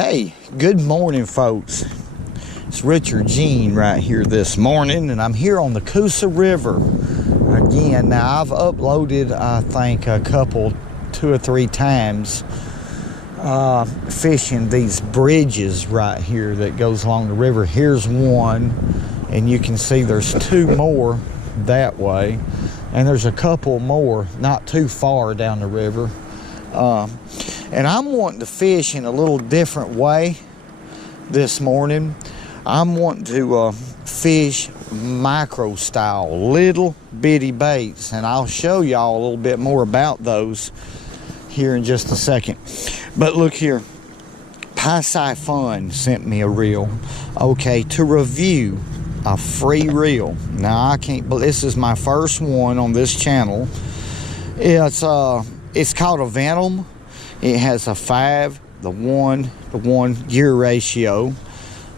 Hey, good morning, folks. It's Richard Gene right here this morning, and I'm here on the Coosa River again. Now, I've uploaded, I think, two or three times fishing these bridges right here that goes along the river. Here's one, and you can see there's two more that way, and there's a couple more not too far down the river. And I'm wanting to fish in a little different way this morning. I'm wanting to fish micro style, little bitty baits, and I'll show y'all a little bit more about those here in just a second. But look here, Piscifun sent me a reel, okay, to review a free reel. Now I can't believe this is my first one on this channel. It's called a Venom. It has a 5:1 gear ratio.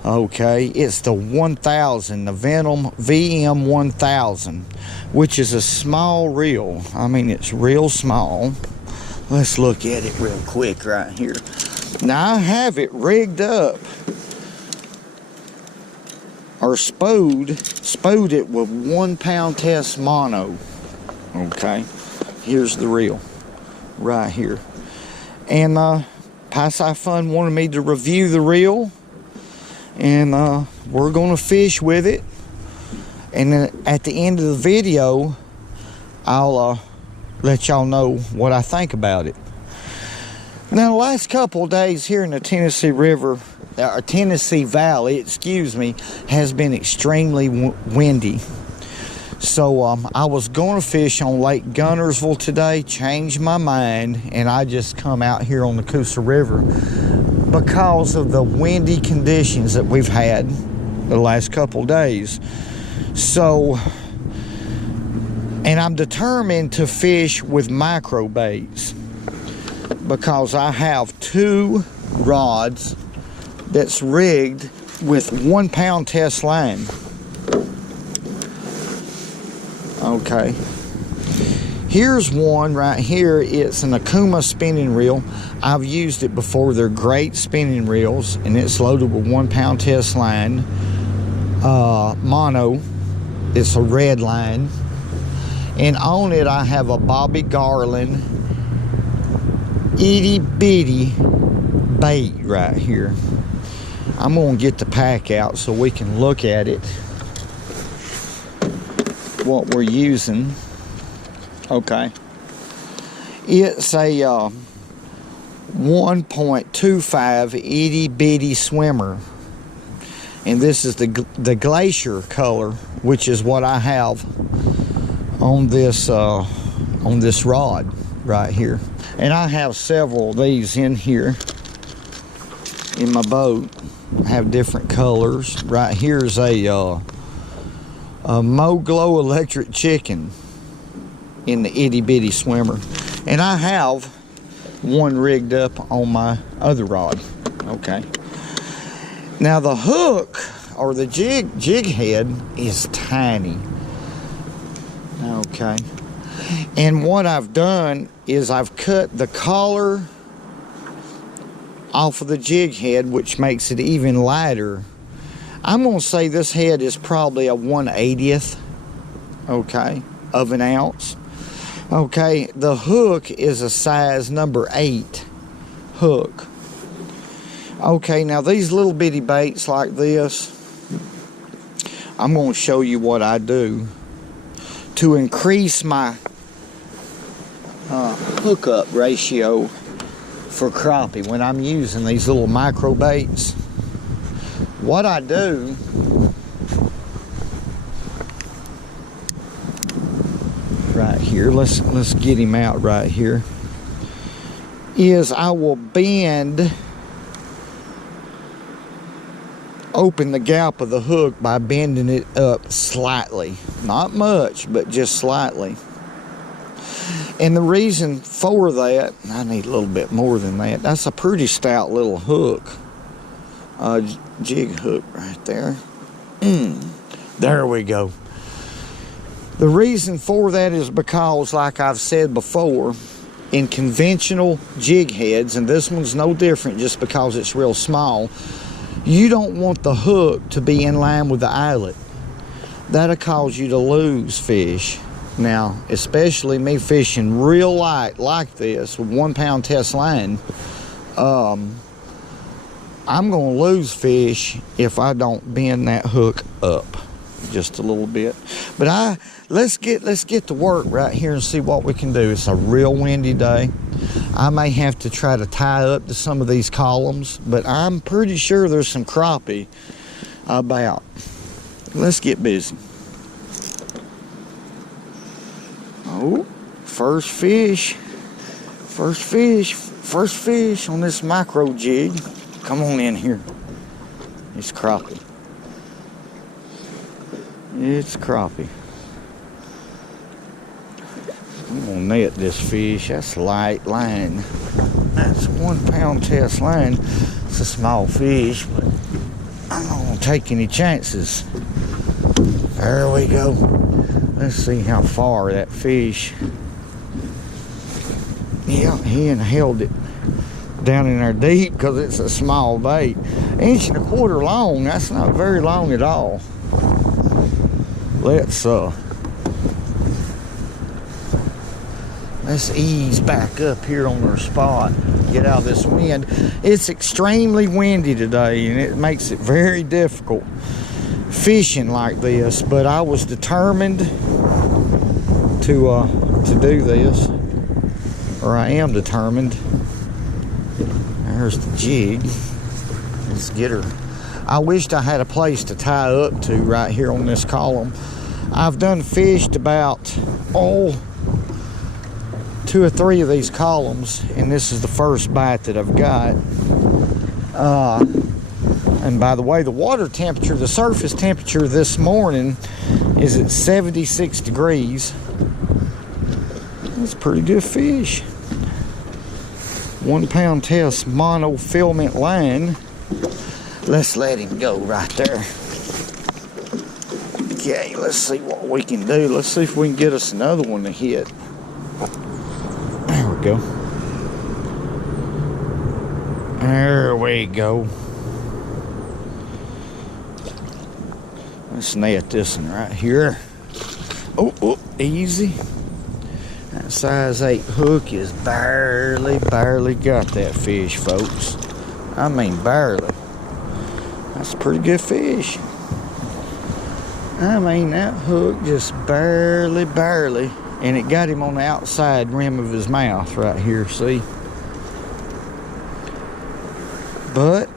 Okay, it's the 1000, the Venom VM 1000, which is a small reel. I mean, it's real small. Let's look at it real quick right here. Now I have it rigged up, or spooled it with 1 pound test mono. Okay, here's the reel right here. And Piscifun wanted me to review the reel, and we're gonna fish with it. And then at the end of the video, I'll let y'all know what I think about it. Now, the last couple of days here in the Tennessee River, or Tennessee Valley, excuse me, has been extremely windy. So I was going to fish on Lake Guntersville today, changed my mind, and I just come out here on the Coosa River because of the windy conditions that we've had the last couple days. So, and I'm determined to fish with micro baits because I have two rods that's rigged with 1 pound test line. Okay, here's one right here. It's an Akuma spinning reel. I've used it before. They're great spinning reels, and it's loaded with 1 pound test line, mono. It's a red line, and on it I have a Bobby Garland itty bitty bait right here. I'm gonna get the pack out so we can look at it, what we're using. Okay, it's a 1.25 itty bitty swimmer, and this is the glacier color, which is what I have on this rod right here. And I have several of these in here in my boat. I have different colors. Right here's a Mo-Glow electric chicken in the itty bitty swimmer, and I have one rigged up on my other rod. Okay, now the hook, or the jig head, is tiny. Okay, and what I've done is I've cut the collar off of the jig head, which makes it even lighter. I'm gonna say this head is probably a 1/80th, okay, of an ounce. Okay, the hook is a size number 8 hook. Okay, now these little bitty baits like this, I'm gonna show you what I do to increase my hookup ratio for crappie when I'm using these little micro baits. What I do right here, let's get him out right here, is I will open the gap of the hook by bending it up slightly. Not much, but just slightly. And the reason for that, I need a little bit more than that. That's a pretty stout little hook. Jig hook right there. There we go. The reason for that is because, like I've said before, in conventional jig heads, and this one's no different just because it's real small, you don't want the hook to be in line with the eyelet. That'll cause you to lose fish. Now, especially me fishing real light like this with 1 pound test line, I'm gonna lose fish if I don't bend that hook up just a little bit. But let's get to work right here and see what we can do. It's a real windy day. I may have to try to tie up to some of these columns, but I'm pretty sure there's some crappie about. Let's get busy. Oh, first fish on this micro jig. Come on in here. It's crappie. It's crappie. I'm gonna net this fish. That's light line. That's 1 pound test line. It's a small fish, but I'm not gonna take any chances. There we go. Let's see how far that fish. Yeah, he held it down in there deep because it's a small bait. 1.25 inches long. That's not very long at all. Let's ease back up here on our spot, get out of this wind. It's extremely windy today, and it makes it very difficult fishing like this, but I was determined to do this, or I am determined. There's the jig. Let's get her. I wished I had a place to tie up to right here on this column. I've done fished about 2 or 3 of these columns, and this is the first bite that I've got. And by the way, the water temperature, the surface temperature this morning is at 76 degrees. That's pretty good fish. 1 pound test monofilament line. Let's let him go right there. Okay, let's see what we can do. Let's see if we can get us another one to hit. There we go. There we go. Let's net this one right here. Oh, easy. That size 8 hook is barely got that fish, folks. I mean barely. That's a pretty good fish. I mean, that hook just barely, and it got him on the outside rim of his mouth right here, see? But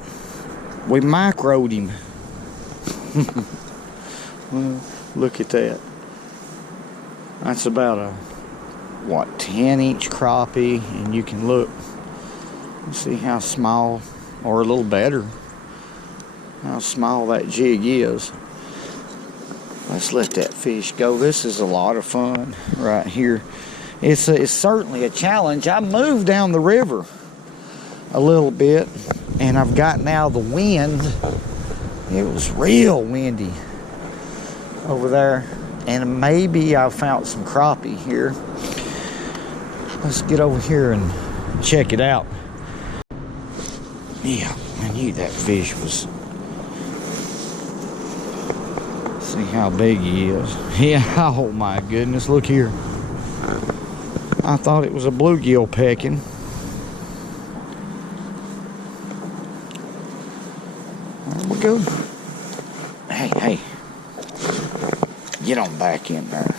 we microed him. Well, look at that. That's about a, 10-inch crappie, and you can look, see how small, or a little better, how small that jig is. Let's let that fish go. This is a lot of fun right here. It's certainly a challenge. I moved down the river a little bit, and I've gotten out of the wind. It was real windy over there, and maybe I found some crappie here. Let's get over here and check it out. Yeah, I knew that fish was. See how big he is. Yeah, oh my goodness, look here. I thought it was a bluegill pecking. There we go. Hey. Get on back in there.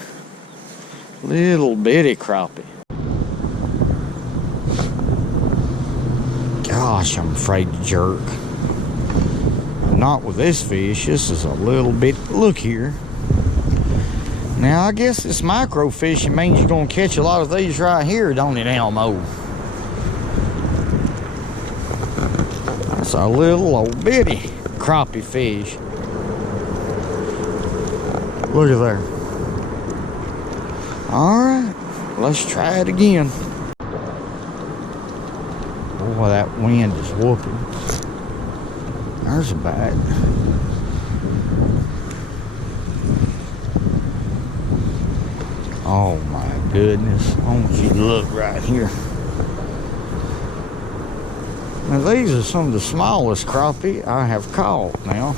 Little bitty crappie. Gosh, I'm afraid to jerk. Not with this fish. This is a little bit. Look here. Now I guess this micro fishing means you're gonna catch a lot of these right here, don't it, Elmo? That's a little old bitty crappie fish. Look at there. All right, let's try it again. Boy, that wind is whooping. There's a bite. Oh my goodness. I want you to look right here. Now these are some of the smallest crappie I have caught now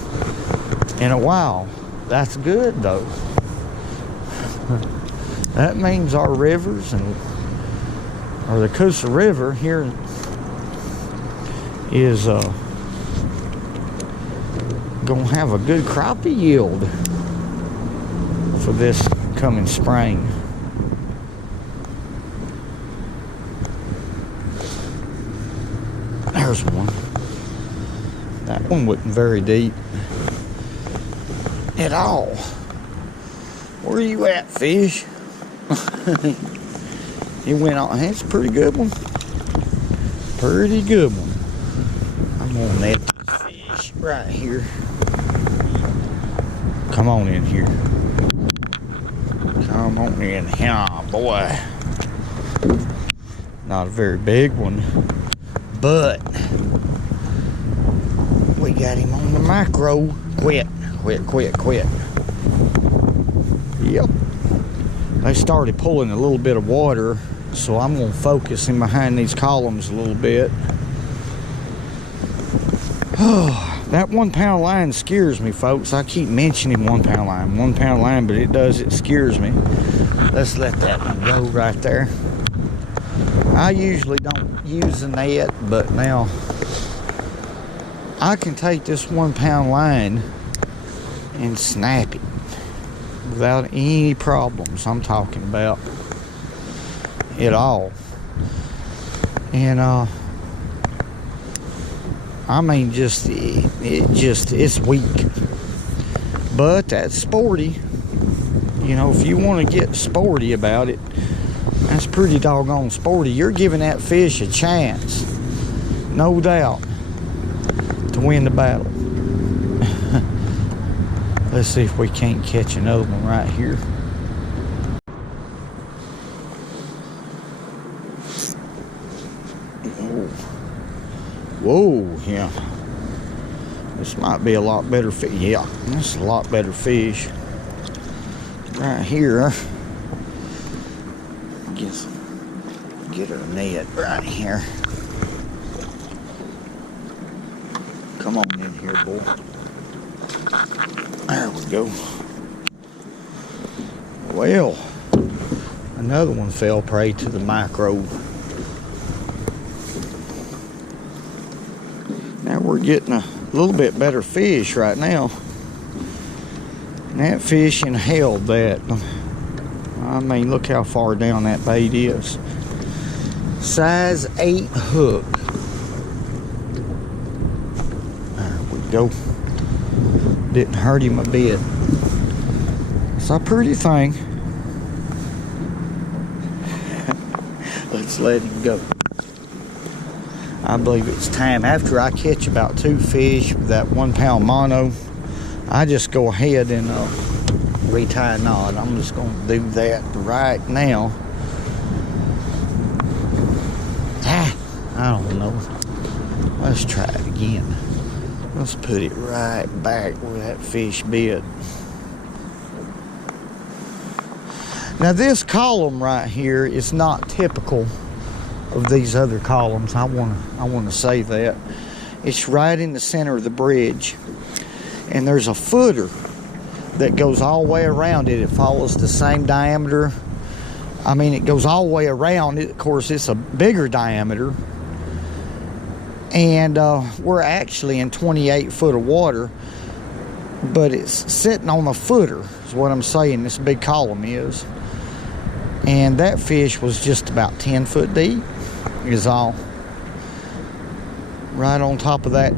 in a while. That's good though. That means our rivers or the Coosa River here is gonna have a good crappie yield for this coming spring. There's one. That one wasn't very deep at all. Where are you at, fish? He went on. That's a pretty good one. Pretty good one. I'm gonna net this fish right here. Come on in here. Come on in here, boy. Not a very big one, but we got him on the micro. Quit. Yep. They started pulling a little bit of water, so I'm going to focus in behind these columns a little bit. That 1 pound line scares me, folks. I keep mentioning 1 pound line, 1 pound line, but it scares me. Let's let that one go right there. I usually don't use a net, but now I can take this 1 pound line and snap it without any problems. I'm talking about at all. And I mean, it's weak, but that's sporty. You know, if you want to get sporty about it, that's pretty doggone sporty. You're giving that fish a chance, no doubt, to win the battle. Let's see if we can't catch another one right here. Whoa, yeah. This might be a lot better fish. Yeah, this is a lot better fish. Right here. Just get her net right here. Come on in here, boy. There we go. Well, another one fell prey to the micro. Now we're getting a little bit better fish right now. And that fishing held that. I mean, look how far down that bait is. Size 8 hook. There we go. Didn't hurt him a bit. It's a pretty thing. Let's let him go. I believe it's time. After I catch about 2 fish with that 1 pound mono, I just go ahead and retie a knot. I'm just going to do that right now. I don't know. Let's try it again. Let's put it right back where that fish bit. Now this column right here is not typical of these other columns. I want to say that. It's right in the center of the bridge. And there's a footer that goes all the way around it. It follows the same diameter. I mean, it goes all the way around it. Of course, it's a bigger diameter. And we're actually in 28 foot of water, but it's sitting on a footer is what I'm saying this big column is. And that fish was just about 10 foot deep is all. Right on top of that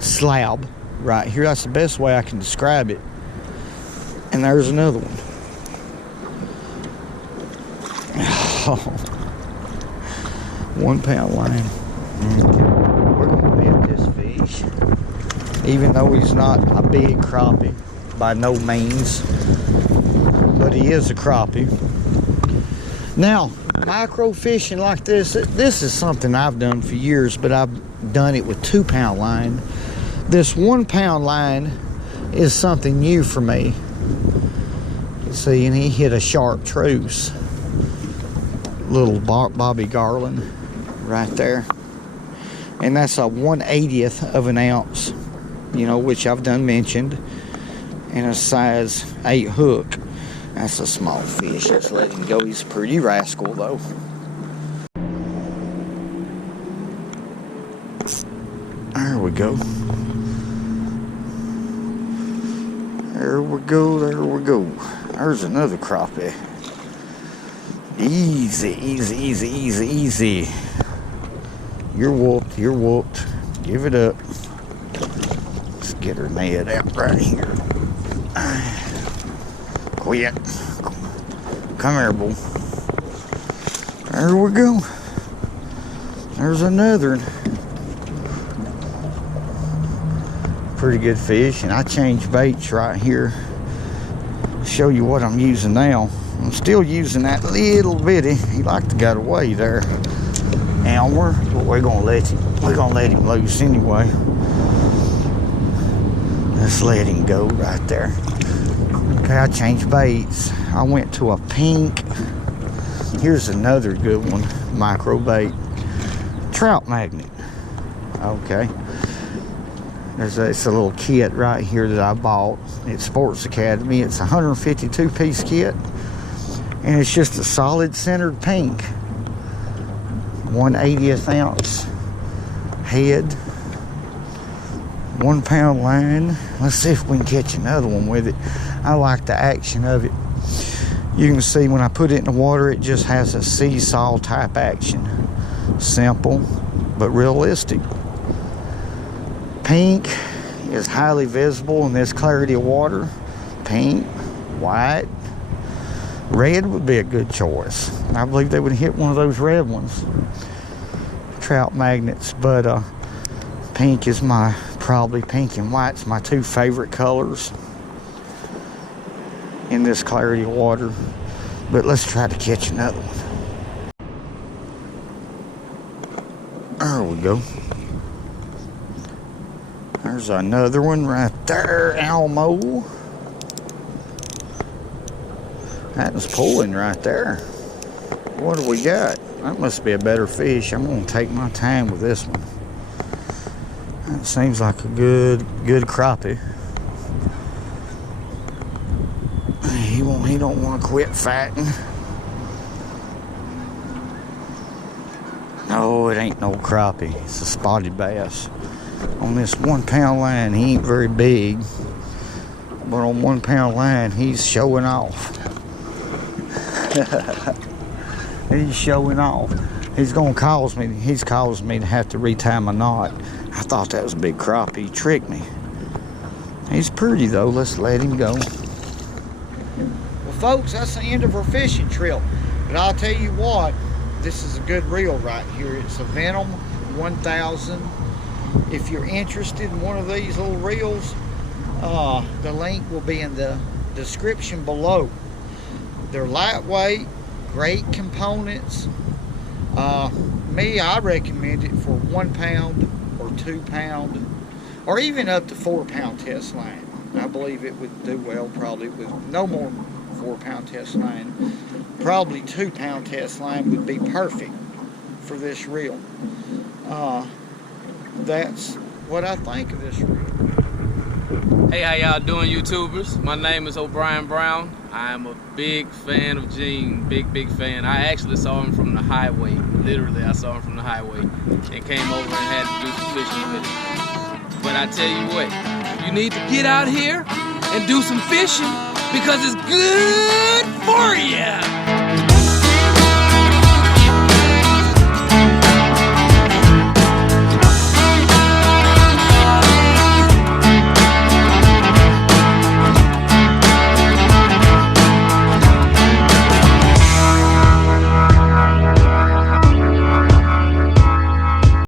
slab right here. That's the best way I can describe it. And there's another one. Oh, 1 pound line. We're gonna bit this fish, even though he's not a big crappie by no means, but he is a crappie. Now, micro fishing like this is something I've done for years, but I've done it with 2 pound line. This 1 pound line is something new for me. See, and he hit a sharp truce. little Bobby Garland right there. And that's a 1/80th of an ounce, you know, which I've done mentioned. And a size 8 hook. That's a small fish. Let's let him go. He's a pretty rascal though. There we go. There we go, there we go. There's another crappie. Easy, easy, easy, easy, easy. You're whooped, you're whooped. Give it up. Let's get her net out right here. Quit. Come here, boy. There we go. There's another one. Pretty good fish, and I changed baits right here. Show you what I'm using now. I'm still using that little bitty. He like to get away there. Elmer, but we're gonna let him loose anyway. Let's let him go right there. Okay, I changed baits. I went to a pink. Here's another good one, micro bait. Trout magnet. Okay. It's a little kit right here that I bought at Sports Academy. It's a 152 piece kit, and it's just a solid centered pink. 1/80th ounce head, 1 pound line. Let's see if we can catch another one with it. I like the action of it. You can see when I put it in the water, it just has a seesaw type action. Simple, but realistic. Pink is highly visible in this clarity of water. Pink, white, red would be a good choice. I believe they would hit one of those red ones. Trout magnets, but pink is probably pink and white's my two favorite colors in this clarity of water. But let's try to catch another one. There we go. There's another one right there, Elmo. That was pulling right there. What do we got? That must be a better fish. I'm gonna take my time with this one. That seems like a good crappie. He don't want to quit fighting. No, it ain't no crappie. It's a spotted bass. On this 1 pound line, he ain't very big, but on 1 pound line, he's showing off. He's showing off. He's caused me to have to retie my knot. I thought that was a big crappie. He tricked me. He's pretty though. Let's let him go. Well, folks, that's the end of our fishing trip. But I'll tell you what, this is a good reel right here. It's a Venom 1000. If you're interested in one of these little reels, the link will be in the description below. They're lightweight, great components. I recommend it for 1 pound or 2 pound, or even up to 4 pound test line. I believe it would do well probably with no more 4 pound test line. Probably 2 pound test line would be perfect for this reel. That's what I think of this reel. Hey, how y'all doing, YouTubers? My name is O'Brien Brown. I'm a big fan of Gene, big fan. I actually saw him from the highway. Literally, I saw him from the highway and came over and had to do some fishing with him. But I tell you what, you need to get out here and do some fishing because it's good